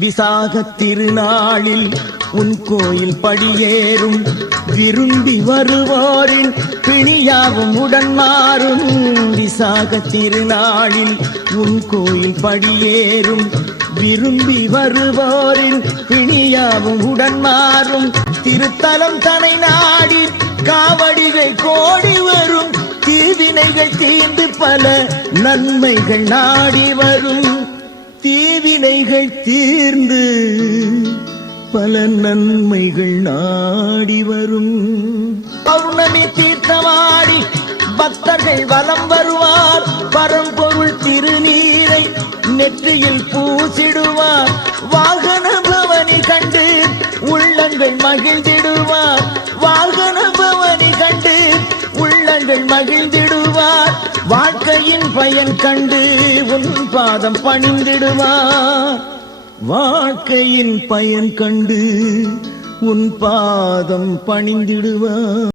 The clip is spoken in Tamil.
விசாக திருநாளில் உன் கோயில் படியேறும் விரும்பி வருவோரின் பிணியாவும் உடன் மாறும். விசாக திருநாளில் உன் கோயில் படியேறும் விரும்பி வருவோரின் பிணியாவும் உடன் மாறும். திருத்தலம் தனை நாடி காவடிகள் கோடி வரும். தீவினைகள் தீர்ந்து பல நன்மைகள் நாடி வரும். தீவினைகள் தீர்ந்து பல நன்மைகள் நாடி வரும். பௌர்ணமி தீர்த்தமாடி பக்தர்கள் வலம் வருவார். பரம்பொருள் திருநீரை நெற்றியில் பூசிடுவார். வாகன பவனி கண்டு உள்ளங்கள் மகிழ்ந்திடுவார். வாகன பவனி கண்டு உள்ளங்கள் மகிழ்ந்திடுவார். வாழ்க்கையின் பயன் கண்டு உன் பாதம் பணிந்திடுவார். வாழ்க்கையின் பயன் கண்டு உன் பாதம் பணிந்திடுவார்.